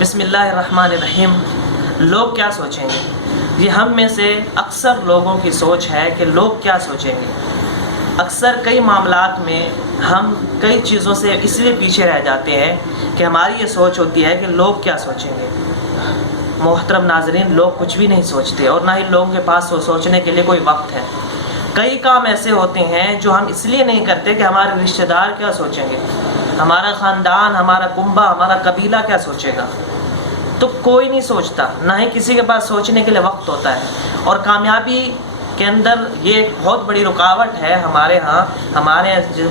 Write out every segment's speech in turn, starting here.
بسم اللہ الرحمن الرحیم۔ لوگ کیا سوچیں گے، یہ ہم میں سے اکثر لوگوں کی سوچ ہے کہ لوگ کیا سوچیں گے۔ اکثر کئی معاملات میں ہم کئی چیزوں سے اس لیے پیچھے رہ جاتے ہیں کہ ہماری یہ سوچ ہوتی ہے کہ لوگ کیا سوچیں گے۔ محترم ناظرین، لوگ کچھ بھی نہیں سوچتے اور نہ ہی لوگوں کے پاس سوچنے کے لیے کوئی وقت ہے۔ کئی کام ایسے ہوتے ہیں جو ہم اس لیے نہیں کرتے کہ ہمارے رشتہ دار کیا سوچیں گے، ہمارا خاندان، ہمارا کنبہ، ہمارا قبیلہ کیا سوچے گا۔ تو کوئی نہیں سوچتا، نہ ہی کسی کے پاس سوچنے کے لیے وقت ہوتا ہے۔ اور کامیابی کے اندر یہ ایک بہت بڑی رکاوٹ ہے ہمارے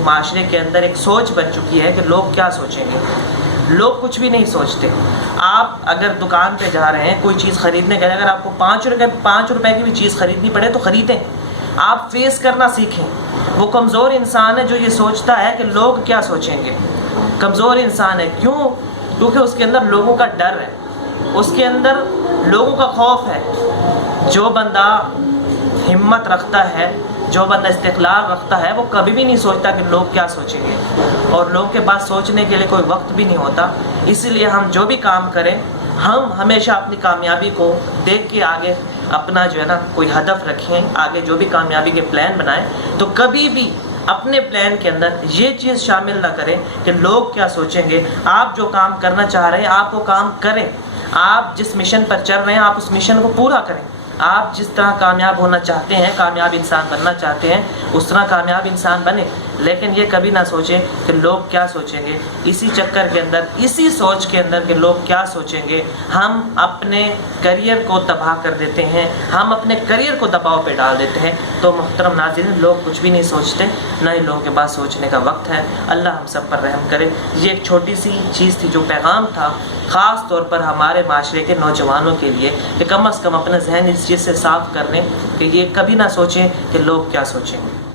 معاشرے کے اندر ایک سوچ بن چکی ہے کہ لوگ کیا سوچیں گے۔ لوگ کچھ بھی نہیں سوچتے۔ آپ اگر دکان پہ جا رہے ہیں کوئی چیز خریدنے کے لیے، اگر آپ کو 5 روپے کی بھی چیز خریدنی پڑے تو خریدیں۔ آپ فیس کرنا سیکھیں۔ وہ کمزور انسان ہے جو یہ سوچتا ہے کہ لوگ کیا سوچیں گے۔ کمزور انسان ہے، کیونکہ اس کے اندر لوگوں کا ڈر ہے، اس کے اندر لوگوں کا خوف ہے۔ جو بندہ ہمت رکھتا ہے، جو بندہ استقلال رکھتا ہے، وہ کبھی بھی نہیں سوچتا کہ لوگ کیا سوچیں گے، اور لوگوں کے پاس سوچنے کے لیے کوئی وقت بھی نہیں ہوتا۔ اسی لیے ہم جو بھی کام کریں، ہم ہمیشہ اپنی کامیابی کو دیکھ کے آگے اپنا کوئی ہدف رکھیں، آگے جو بھی کامیابی کے پلان بنائیں، تو کبھی بھی اپنے پلان کے اندر یہ چیز شامل نہ کریں کہ لوگ کیا سوچیں گے۔ آپ جو کام کرنا چاہ رہے ہیں آپ وہ کام کریں۔ آپ جس مشن پر چل رہے ہیں آپ اس مشن کو پورا کریں۔ آپ جس طرح کامیاب ہونا چاہتے ہیں، کامیاب انسان بننا چاہتے ہیں، اس طرح کامیاب انسان بنیں۔ لیکن یہ کبھی نہ سوچیں کہ لوگ کیا سوچیں گے۔ اسی چکر کے اندر، اسی سوچ کے اندر کہ لوگ کیا سوچیں گے، ہم اپنے کریئر کو تباہ کر دیتے ہیں، ہم اپنے کریئر کو دباؤ پہ ڈال دیتے ہیں۔ تو محترم ناظرین، لوگ کچھ بھی نہیں سوچتے، نہ ہی لوگوں کے پاس سوچنے کا وقت ہے۔ اللہ ہم سب پر رحم کرے۔ یہ ایک چھوٹی سی چیز تھی جو پیغام تھا، خاص طور پر ہمارے معاشرے کے نوجوانوں کے لیے، کہ کم از کم اپنا ذہن اس چیز سے صاف کر لیں کہ یہ کبھی نہ سوچیں کہ لوگ کیا سوچیں گے۔